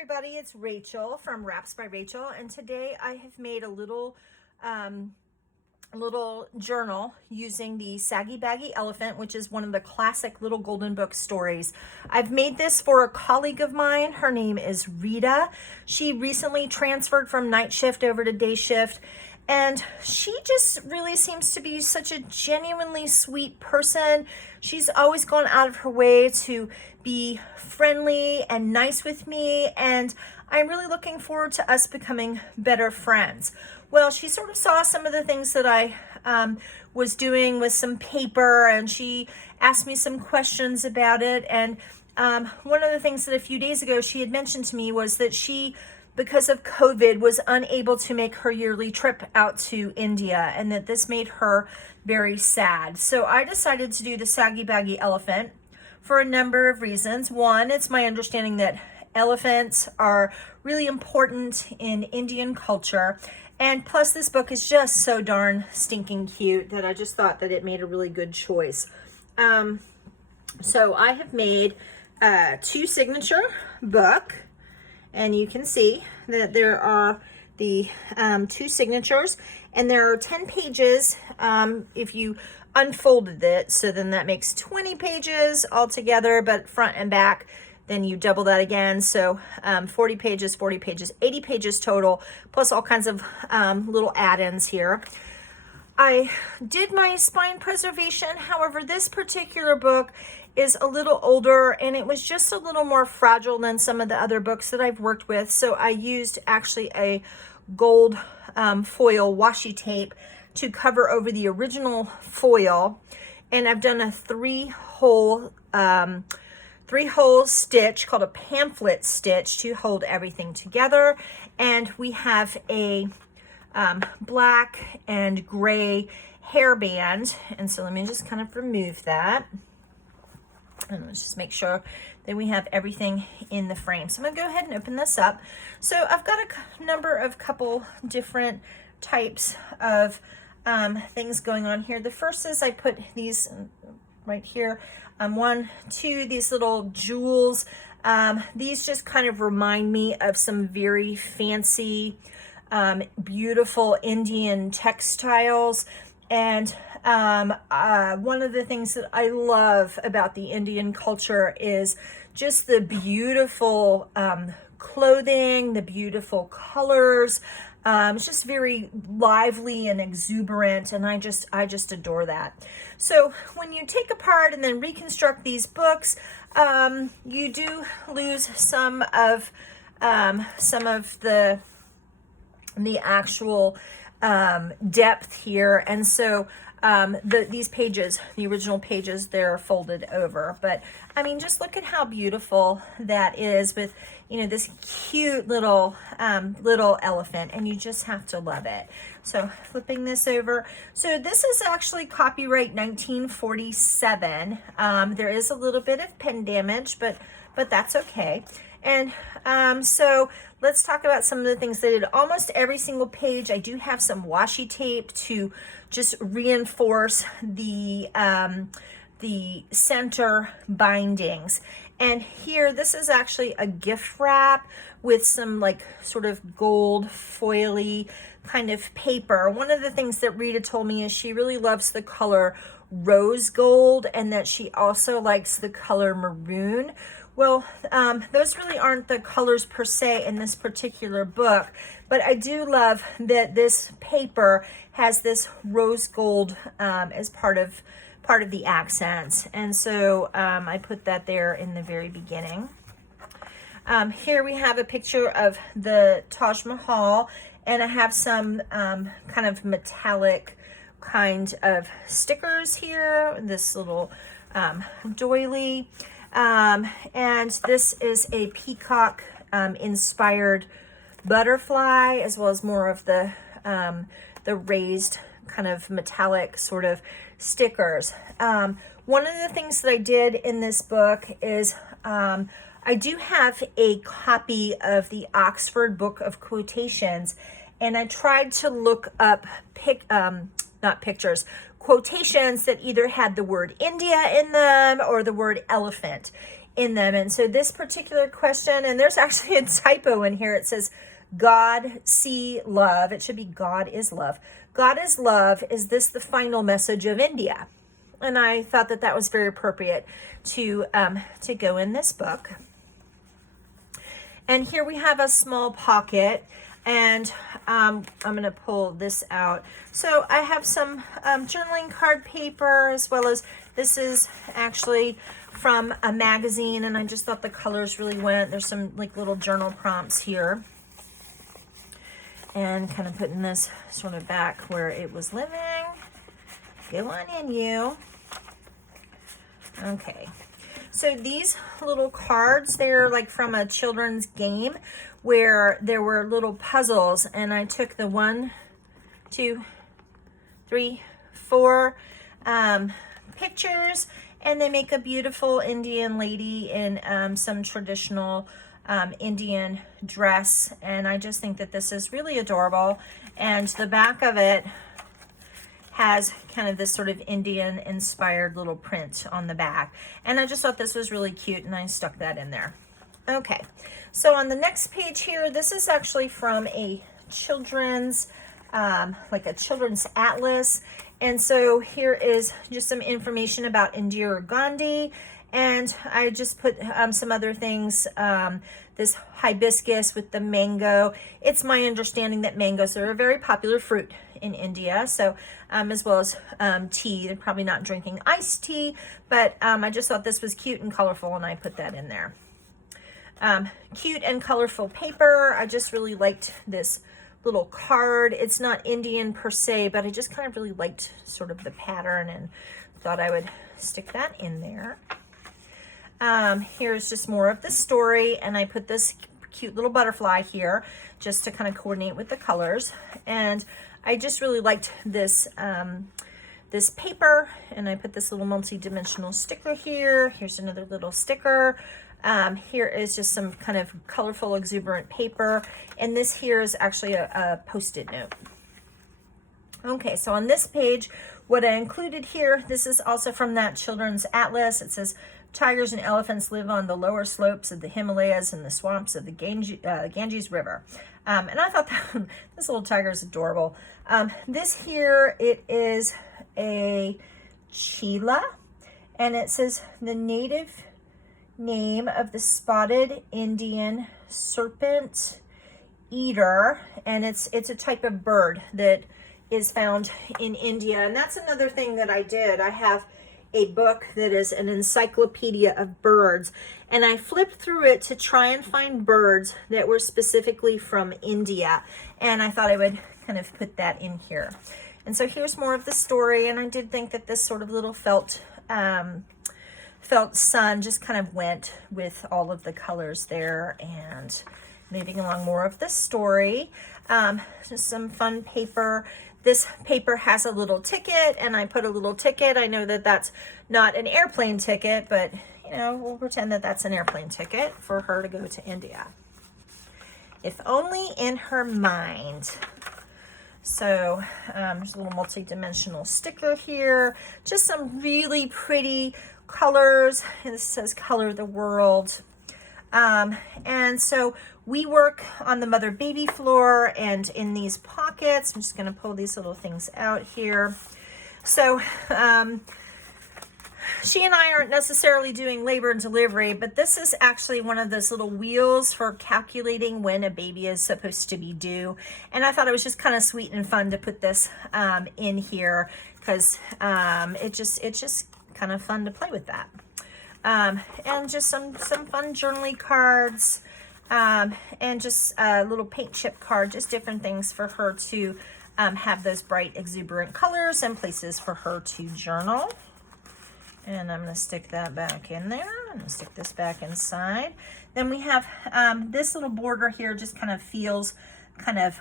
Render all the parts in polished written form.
everybody, it's Rachel from Wraps by Rachel, and today I have made a little journal using the Saggy Baggy Elephant, which is one of the classic Little Golden Book stories. I've made this for a colleague of mine. Her name is Rita. She recently transferred from night shift over to day shift, and she just really seems to be such a genuinely sweet person. She's always gone out of her way to be friendly and nice with me, and I'm really looking forward to us becoming better friends. Well, she sort of saw some of the things that I was doing with some paper, and she asked me some questions about it. And one of the things that a few days ago she had mentioned to me was that she, because of COVID, was unable to make her yearly trip out to India, and that this made her very sad. So I decided to do the Saggy Baggy Elephant for a number of reasons. One, it's my understanding that elephants are really important in Indian culture. And plus, this book is just so darn stinking cute that I just thought that it made a really good choice. So I have made two signature book, and you can see that there are the two signatures, and there are 10 pages if you unfolded it. So then that makes 20 pages altogether, but front and back, then you double that again. So 40 pages, 80 pages total, plus all kinds of little add-ins here. I did my spine preservation. However, this particular book is a little older, and it was just a little more fragile than some of the other books that I've worked with. So I used actually a gold foil washi tape to cover over the original foil. And I've done a three-hole stitch called a pamphlet stitch to hold everything together. And we have a black and gray hairband. And so let me just kind of remove that. And let's just make sure that we have everything in the frame. So I'm gonna go ahead and open this up. So I've got a couple different types of things going on here. The first is I put these right here. These little jewels. These just kind of remind me of some very fancy, beautiful Indian textiles. And one of the things that I love about the Indian culture is just the beautiful clothing, the beautiful colors. It's just very lively and exuberant, and I just adore that. So when you take apart and then reconstruct these books, you do lose some of the actual depth here, and so these pages, the original pages, they're folded over. But I mean, just look at how beautiful that is with, this cute little elephant, and you just have to love it. So flipping this over. So this is actually copyright 1947. There is a little bit of pen damage, but that's okay. And so let's talk about some of the things they did. Almost every single page, I do have some washi tape to just reinforce the center bindings. And here, this is actually a gift wrap with some like sort of gold foily kind of paper. One of the things that Rita told me is she really loves the color rose gold, and that she also likes the color maroon. Well, those really aren't the colors per se in this particular book, but I do love that this paper has this rose gold as part of the accents. And so I put that there in the very beginning. Here we have a picture of the Taj Mahal, and I have some kind of metallic kind of stickers here, this little doily. And this is a peacock inspired butterfly, as well as more of the raised kind of metallic sort of stickers. One of the things that I did in this book is I do have a copy of the Oxford Book of Quotations, and I tried to look up quotations that either had the word India in them or the word elephant. in them. And so this particular question, and there's actually a typo in here. It says, God, see, love. It should be God is love. God is love. Is this the final message of India? And I thought that that was very appropriate to go in this book. And here we have a small pocket, and I'm going to pull this out. So I have some journaling card paper, as well as this is actually from a magazine, and I just thought the colors really went. There's some like little journal prompts here. And kind of putting this sort of back where it was living. Go on in, you. Okay. So these little cards, they're like from a children's game where there were little puzzles, and I took the 1, 2, 3, 4 pictures, and they make a beautiful Indian lady in some traditional Indian dress, and I just think that this is really adorable. And the back of it has kind of this sort of Indian inspired little print on the back, and I just thought this was really cute, and I stuck that in there. Okay, so on the next page here, this is actually from a children's like a children's atlas, and so here is just some information about Indira Gandhi. And I just put some other things, this hibiscus with the mango. It's my understanding that mangoes are a very popular fruit in India. So as well as tea. They're probably not drinking iced tea, but I just thought this was cute and colorful, and I put that in there. Cute and colorful paper. I just really liked this little card. It's not Indian per se, but I just kind of really liked sort of the pattern and thought I would stick that in there. Here's just more of the story, and I put this cute little butterfly here just to kind of coordinate with the colors. And I just really liked this this paper, and I put this little multi-dimensional sticker here. Here's another little sticker. Here is just some kind of colorful, exuberant paper, and this here is actually a post-it note. Okay, so on this page, what I included here, this is also from that children's atlas. It says, tigers and elephants live on the lower slopes of the Himalayas and the swamps of the Ganges River. And I thought that this little tiger is adorable. This here, it is a chila, and it says the native name of the spotted Indian serpent eater, and it's a type of bird that is found in India. And that's another thing that I did. I have a book that is an encyclopedia of birds, and I flipped through it to try and find birds that were specifically from India, and I thought I would kind of put that in here. And so here's more of the story, and I did think that this sort of little felt sun just kind of went with all of the colors there. And moving along, more of the story, just some fun paper. This paper has a little ticket, and I put a little ticket. I know that that's not an airplane ticket, but you know, we'll pretend that that's an airplane ticket for her to go to India. If only in her mind. So there's a little multi-dimensional sticker here. Just some really pretty colors. And this says color the world. And so we work on the mother baby floor, and in these pockets, I'm just going to pull these little things out here. So she and I aren't necessarily doing labor and delivery, but this is actually one of those little wheels for calculating when a baby is supposed to be due. And I thought it was just kind of sweet and fun to put this in here, because it's just kind of fun to play with that. And just some fun journaling cards, and just a little paint chip card, just different things for her to have those bright, exuberant colors and places for her to journal. And I'm going to stick that back in there. I'm going to stick this back inside. Then we have this little border here, just kind of feels kind of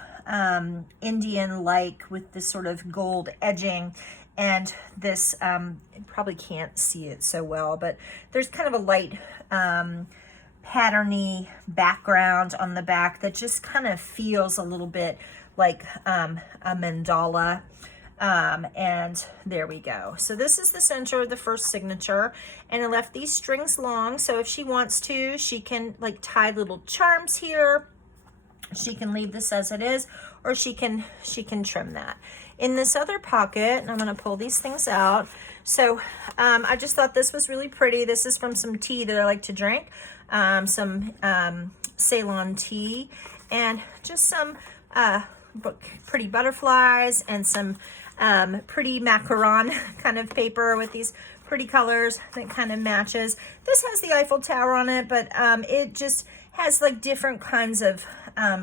Indian-like with this sort of gold edging. And this, you probably can't see it so well, but there's kind of a light patterny background on the back that just kind of feels a little bit like a mandala. And there we go. So this is the center of the first signature, and I left these strings long. So if she wants to, she can like tie little charms here. She can leave this as it is, or she can trim that. In this other pocket, and I'm going to pull these things out. So I just thought this was really pretty. This is from some tea that I like to drink, some Ceylon tea, and just some pretty butterflies and some pretty macaron kind of paper with these pretty colors that kind of matches. This has the Eiffel Tower on it, but it just has like different kinds of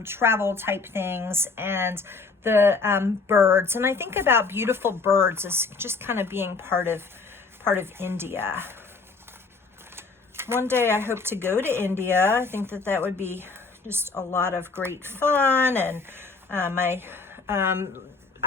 travel type things and the birds. And I think about beautiful birds as just kind of being part of India. One day I hope to go to India. I think that would be just a lot of great fun. And I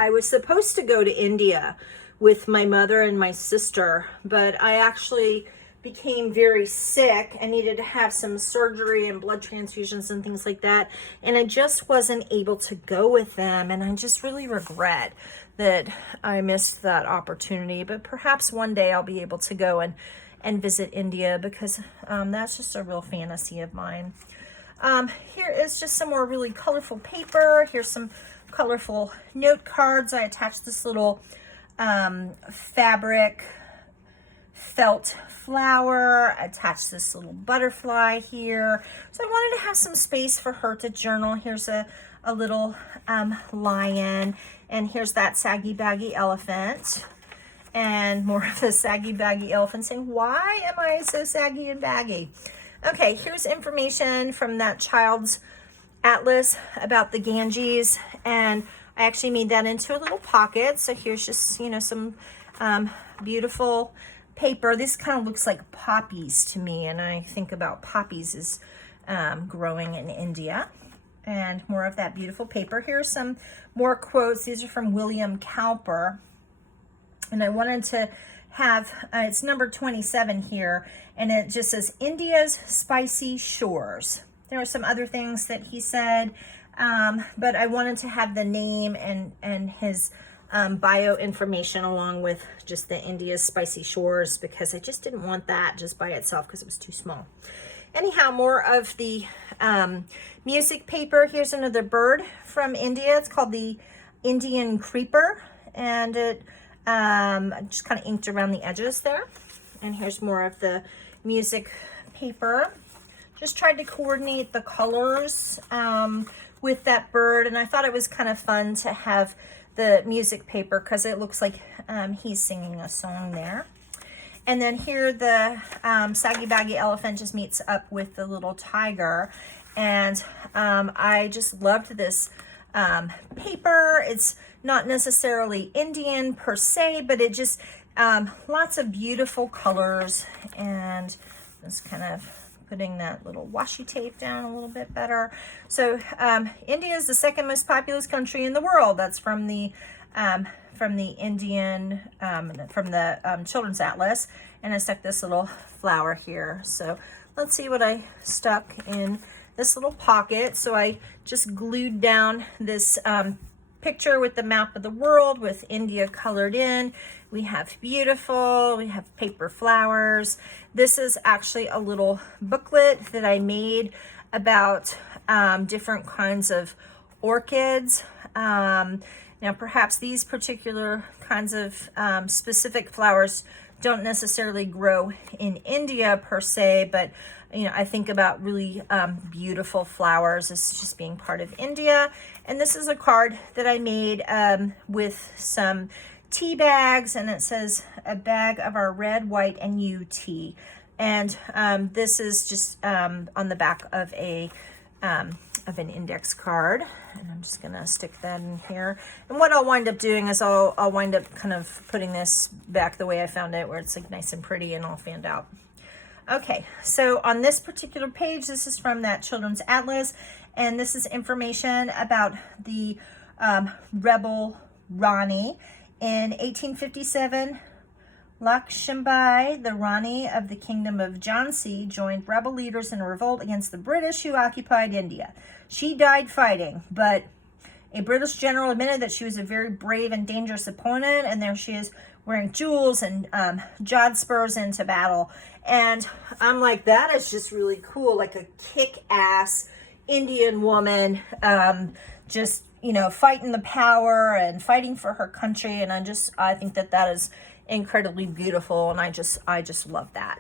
was supposed to go to India with my mother and my sister, but I actually became very sick and needed to have some surgery and blood transfusions and things like that. And I just wasn't able to go with them. And I just really regret that I missed that opportunity. But perhaps one day I'll be able to go and visit India, because that's just a real fantasy of mine. Here is just some more really colorful paper. Here's some colorful note cards. I attached this little fabric felt flower, attached this little butterfly here. So I wanted to have some space for her to journal. Here's a little lion, and here's that saggy baggy elephant, and more of the saggy baggy elephant saying, why am I so saggy and baggy? Okay, here's information from that child's atlas about the Ganges, and I actually made that into a little pocket. So here's just, you know, some beautiful paper. This kind of looks like poppies to me, and I think about poppies as growing in India. And more of that beautiful paper. Here's some more quotes. These are from William Cowper, and I wanted to have it's number 27 here, and it just says India's spicy shores. There are some other things that he said, but I wanted to have the name and his bio information along with just the India's spicy shores, because I just didn't want that just by itself because it was too small. Anyhow, more of the music paper. Here's another bird from India. It's called the Indian creeper, and it just kind of inked around the edges there. And here's more of the music paper. Just tried to coordinate the colors with that bird, and I thought it was kind of fun to have the music paper because it looks like he's singing a song there. And then here the saggy baggy elephant just meets up with the little tiger, and I just loved this paper. It's not necessarily Indian per se, but it just lots of beautiful colors, and just kind of putting that little washi tape down a little bit better. So India is the second most populous country in the world. That's from the Indian Children's Atlas, and I stuck this little flower here. So let's see what I stuck in this little pocket. So I just glued down this picture with the map of the world with India colored in. We have beautiful, we have paper flowers. This is actually a little booklet that I made about different kinds of orchids. Now perhaps these particular kinds of specific flowers don't necessarily grow in India per se, but you know, I think about really beautiful flowers as just being part of India. And this is a card that I made with some tea bags, and it says a bag of our red, white, and U tea. And this is just on the back of an index card, and I'm just gonna stick that in here. And what I'll wind up doing is I'll wind up kind of putting this back the way I found it, where it's like nice and pretty and all fanned out. Okay, so on this particular page, this is from that Children's Atlas, and this is information about the rebel Rani. In 1857, Lakshmibai, the Rani of the Kingdom of Jhansi, joined rebel leaders in a revolt against the British who occupied India. She died fighting, but A British general admitted that she was a very brave and dangerous opponent, and there she is wearing jewels and jod spurs into battle. And I'm like, that is just really cool, like a kick-ass Indian woman, just, you know, fighting the power and fighting for her country. And I think that is incredibly beautiful, and I just love that.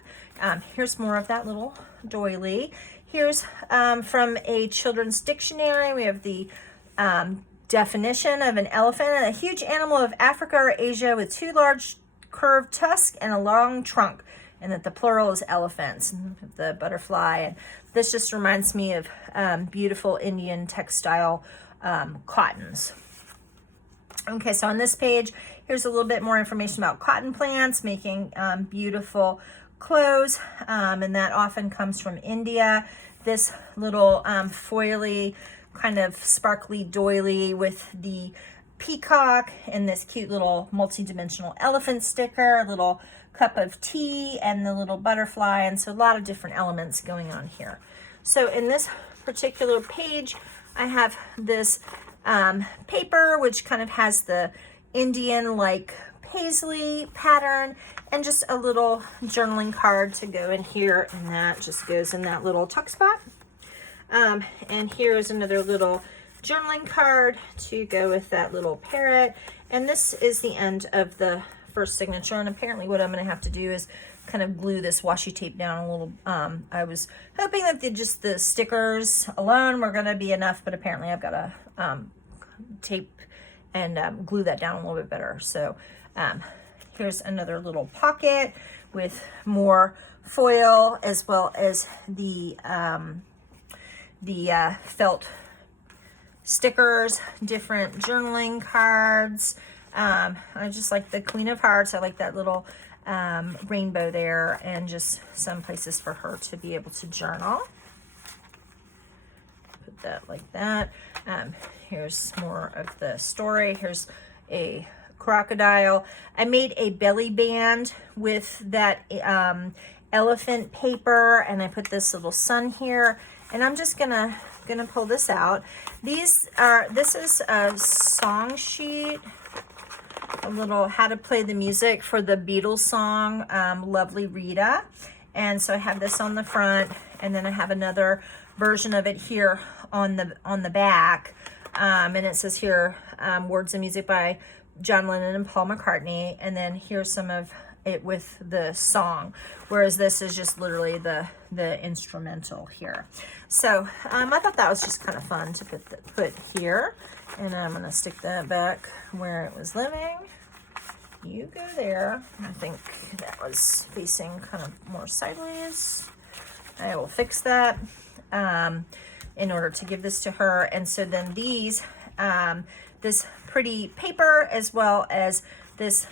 Here's more of that little doily. Here's from a children's dictionary. We have the definition of an elephant: a huge animal of Africa or Asia with two large curved tusks and a long trunk, and that the plural is elephants. The butterfly, and this just reminds me of beautiful Indian textile cottons. Okay, so on this page, here's a little bit more information about cotton plants making beautiful clothes, and that often comes from India. This little foily, kind of sparkly doily with the peacock and this cute little multi-dimensional elephant sticker, a little cup of tea, and the little butterfly, and so a lot of different elements going on here. So in this particular page, I have this paper, which kind of has the Indian like paisley pattern, and just a little journaling card to go in here, and that just goes in that little tuck spot. And here is another little journaling card to go with that little parrot. And this is the end of the first signature, and apparently what I'm going to have to do is kind of glue this washi tape down a little. I was hoping that just the stickers alone were going to be enough, but apparently I've got to tape and glue that down a little bit better. So here's another little pocket with more foil, as well as the felt stickers, different journaling cards. I just like the Queen of Hearts. I like that little rainbow there, and just some places for her to be able to journal. Put that like that. Here's more of the story. Here's a crocodile. I made a belly band with that elephant paper, and I put this little sun here, and I'm just gonna pull this out. This is a song sheet, a little how to play the music for the Beatles song Lovely Rita. And so I have this on the front, and then I have another version of it here on the back, and it says here words and music by John Lennon and Paul McCartney, and then here's some of it with the song, whereas this is just literally the instrumental here. So I thought that was just kind of fun to put here, and I'm gonna stick that back where it was living. You go there. I think that was facing kind of more sideways. I will fix that in order to give this to her. And so then these this pretty paper, as well as this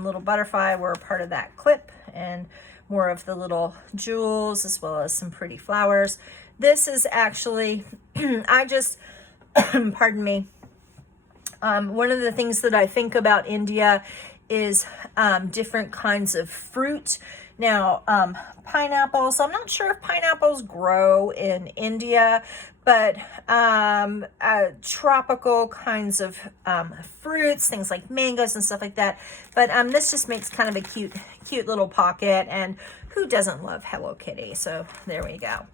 little butterfly, were part of that clip, and more of the little jewels, as well as some pretty flowers. This is actually, I just, pardon me, one of the things that I think about India is different kinds of fruit. Now, pineapples, I'm not sure if pineapples grow in India, but tropical kinds of fruits, things like mangoes and stuff like that. But this just makes kind of a cute little pocket, and who doesn't love Hello Kitty? So there we go.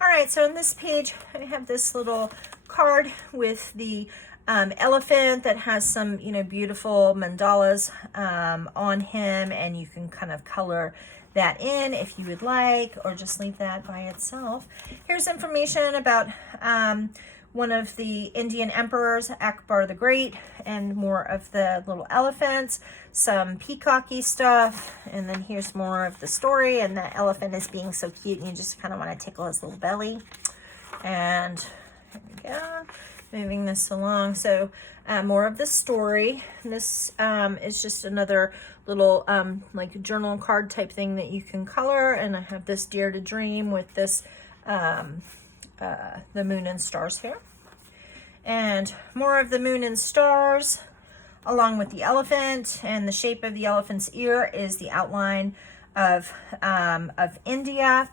All right, so on this page, I have this little card with the elephant that has some, beautiful mandalas on him, and you can kind of color that in if you would like, or just leave that by itself. Here's information about one of the Indian emperors, Akbar the Great, and more of the little elephants, some peacocky stuff, and then here's more of the story, and the elephant is being so cute, and you just kind of want to tickle his little belly. And here we go, moving this along. So more of the story. This is just another little like journal card type thing that you can color, and I have this Dare to Dream with this the moon and stars here, and more of the moon and stars along with the elephant, and the shape of the elephant's ear is the outline of India.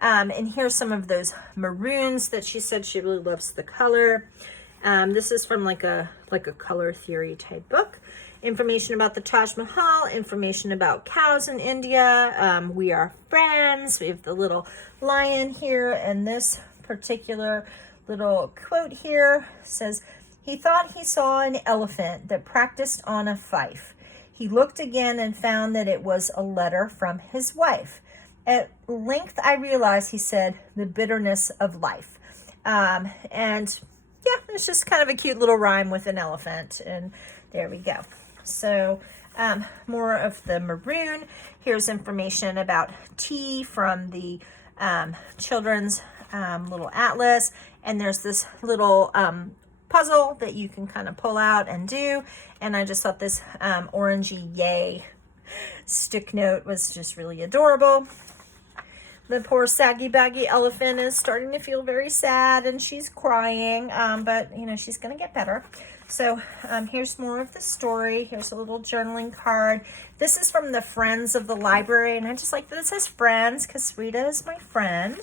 And here's some of those maroons that she said she really loves the color. This is from like a color theory type book. Information about the Taj Mahal, information about cows in India. We are friends. We have the little lion here, and this particular little quote here says, he thought he saw an elephant that practiced on a fife. He looked again and found that it was a letter from his wife. At length I realized, he said, the bitterness of life. And yeah, it's just kind of a cute little rhyme with an elephant. And there we go. So more of the maroon. Here's information about tea from the children's little atlas. And there's this little puzzle that you can kind of pull out and do. And I just thought this orangey yay stick note was just really adorable. The poor saggy baggy elephant is starting to feel very sad and she's crying, but you know, she's gonna get better. So here's more of the story. Here's a little journaling card. This is from the Friends of the Library, and I just like that it says friends because Rita is my friend.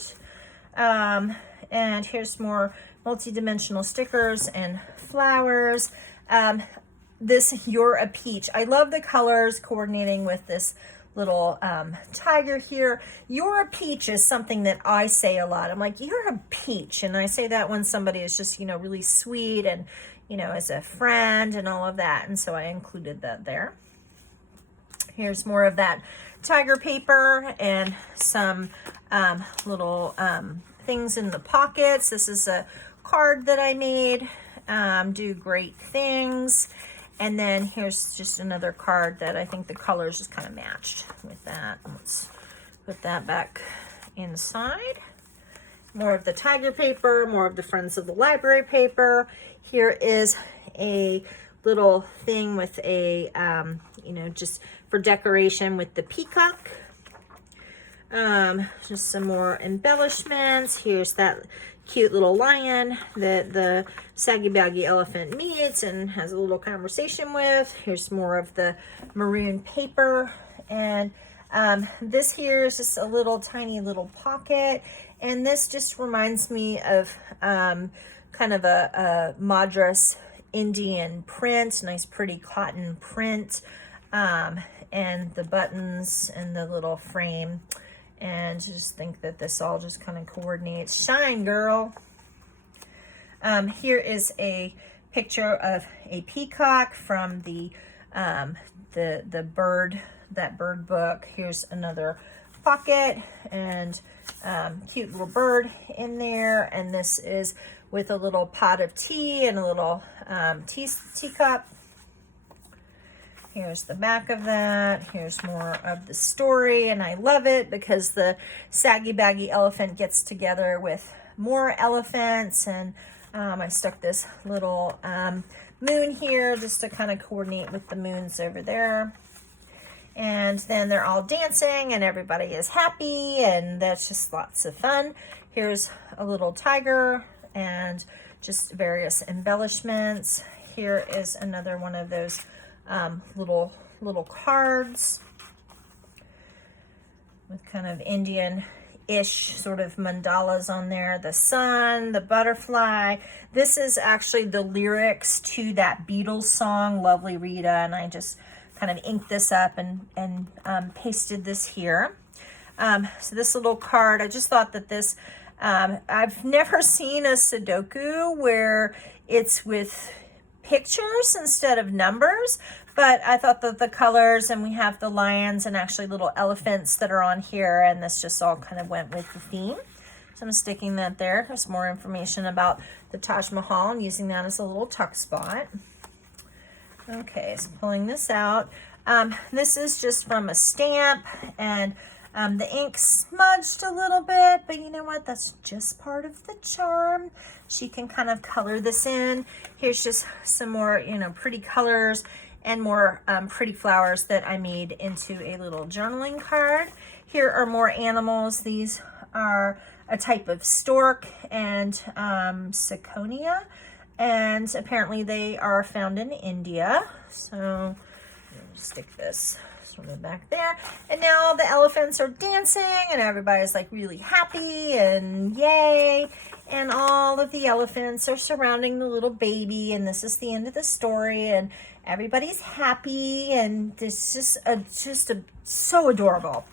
And here's more multi-dimensional stickers and flowers. This You're a Peach. I love the colors coordinating with this little tiger here. You're a peach is something that I say a lot. I'm like, you're a peach. And I say that when somebody is just, you know, really sweet and, you know, as a friend and all of that. And so I included that there. Here's more of that tiger paper and some little things in the pockets. This is a card that I made. Do great things. And then here's just another card that I think the colors just kind of matched with that. Let's put that back inside. More of the tiger paper, more of the Friends of the Library paper. Here is a little thing with a, you know, just for decoration with the peacock. Just some more embellishments. Here's that cute little lion that the saggy baggy elephant meets and has a little conversation with. Here's more of the maroon paper, and this here is just a little tiny little pocket, and this just reminds me of kind of a Madras Indian print, nice pretty cotton print, and the buttons and the little frame. And just think that this all just kind of coordinates. Shine, girl. Here is a picture of a peacock from the bird, that bird book. Here's another pocket and cute little bird in there. And this is with a little pot of tea and a little teacup. Here's the back of that. Here's more of the story, and I love it because the saggy baggy elephant gets together with more elephants, and I stuck this little moon here just to kind of coordinate with the moons over there. And then they're all dancing and everybody is happy, and that's just lots of fun. Here's a little tiger and just various embellishments. Here is another one of those little cards with kind of Indian-ish sort of mandalas on there. The sun, the butterfly. This is actually the lyrics to that Beatles song, Lovely Rita, and I just kind of inked this up and pasted this here. So this little card, I just thought that this, I've never seen a Sudoku where it's with pictures instead of numbers, but I thought that the colors, and we have the lions and actually little elephants that are on here, and this just all kind of went with the theme. So I'm sticking that there. There's more information about the Taj Mahal and using that as a little tuck spot. Okay, so pulling this out. This is just from a stamp, and the ink smudged a little bit, but you know what? That's just part of the charm. She can kind of color this in. Here's just some more, you know, pretty colors and more pretty flowers that I made into a little journaling card. Here are more animals. These are a type of stork and ciconia, and apparently they are found in India. So stick this from the back there. And now the elephants are dancing and everybody's like really happy and yay. And all of the elephants are surrounding the little baby, and this is the end of the story, and everybody's happy, and this is just so adorable.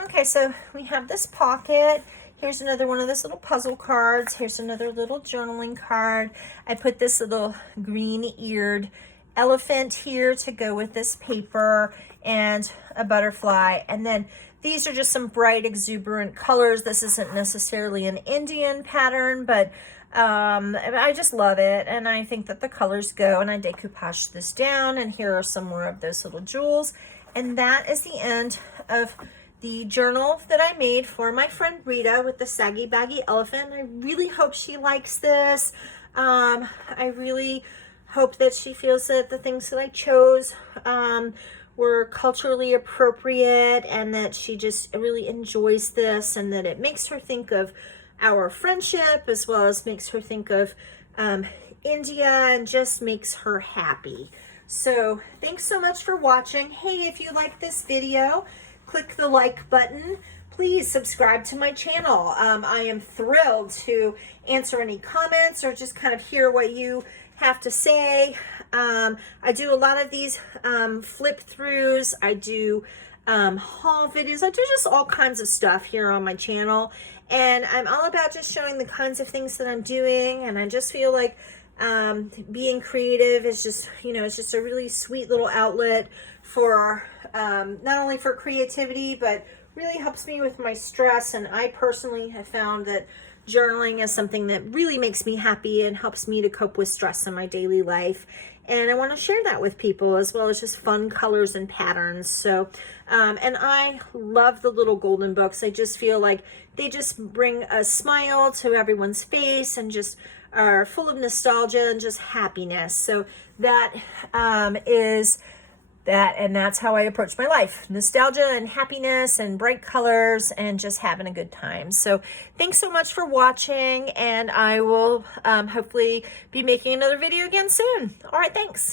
Okay, so we have this pocket. Here's another one of those little puzzle cards. Here's another little journaling card. I put this little green-eared elephant here to go with this paper, and a butterfly. And then these are just some bright exuberant colors. This isn't necessarily an Indian pattern, but I just love it. And I think that the colors go, and I decoupage this down, and here are some more of those little jewels. And that is the end of the journal that I made for my friend Rita with the saggy baggy elephant. I really hope she likes this. I really hope that she feels that the things that I chose were culturally appropriate, and that she just really enjoys this, and that it makes her think of our friendship, as well as makes her think of India, and just makes her happy. So thanks so much for watching. Hey, if you like this video, click the like button. Please subscribe to my channel. I am thrilled to answer any comments or just kind of hear what you have to say. I do a lot of these flip throughs. I do haul videos. I do just all kinds of stuff here on my channel, and I'm all about just showing the kinds of things that I'm doing. And I just feel like being creative is just, it's just a really sweet little outlet for not only for creativity, but really helps me with my stress. And I personally have found that journaling is something that really makes me happy and helps me to cope with stress in my daily life. And I want to share that with people, as well as just fun colors and patterns. So, and I love the Little Golden books. I just feel like they just bring a smile to everyone's face, and just are full of nostalgia and just happiness. So that is that, and that's how I approach my life. Nostalgia and happiness and bright colors and just having a good time. So thanks so much for watching, and I will hopefully be making another video again soon. All right, thanks.